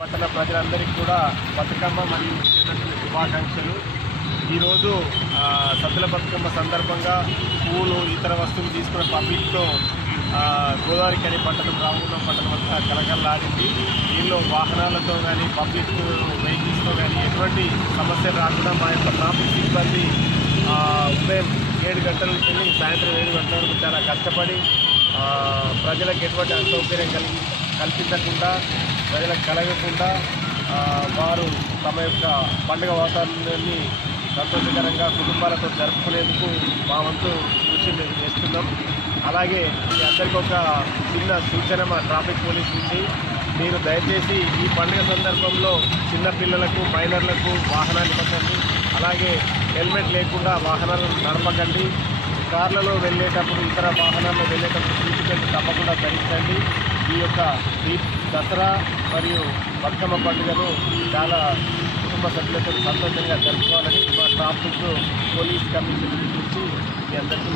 పట్టణ ప్రజలందరికీ కూడా బతుకమ్మ మరియు విజయదశమి శుభాకాంక్షలు. ఈరోజు సద్దుల బతుకమ్మ సందర్భంగా పూలు ఇతర వస్తువులు తీసుకున్న పబ్లిక్తో గోదావరి కని పట్టణం రామగుండం పట్టణం అంతా కలకల్లాడింది. దీనిలో వాహనాలతో కానీ పబ్లిక్ వెహికల్స్తో కానీ ఎటువంటి సమస్యలు రాకుండా మా యొక్క ట్రాఫిక్ సిబ్బంది ఉదయం ఏడు గంటల నుంచి సాయంత్రం ఏడు గంటల వరకు చాలా కష్టపడి ప్రజలకు ఎటువంటి అసౌకర్యం కలిగి కల్పించకుండా ప్రజలకు కలగకుండా వారు తమ యొక్క పండుగ వాతావరణాన్ని సంతోషకరంగా కుటుంబాలతో జరుపుకునేందుకు మా వంతు కృషి మేము చేస్తున్నాం. అలాగే మీ అందరికీ ఒక చిన్న సూచన మా ట్రాఫిక్ పోలీస్ నుంచి మీరు దయచేసి ఈ పండుగ సందర్భంలో చిన్న పిల్లలకు మైనర్లకు వాహనాలు ఇవ్వకండి. అలాగే హెల్మెట్ లేకుండా వాహనాలను నడపకండి. కార్లలో వెళ్ళేటప్పుడు ఇతర వాహనాల్లో వెళ్ళేటప్పుడు సీటు తప్పకుండా ధరించండి. ఈ యొక్క ఈ దసరా మరియు బతుకమ్మ పండుగను చాలా కుటుంబ సభ్యులతో సంతోషంగా జరుపుకోవాలని మా ట్రాఫిక్ పోలీస్ కమిషన్ గురించి మీ అందరికీ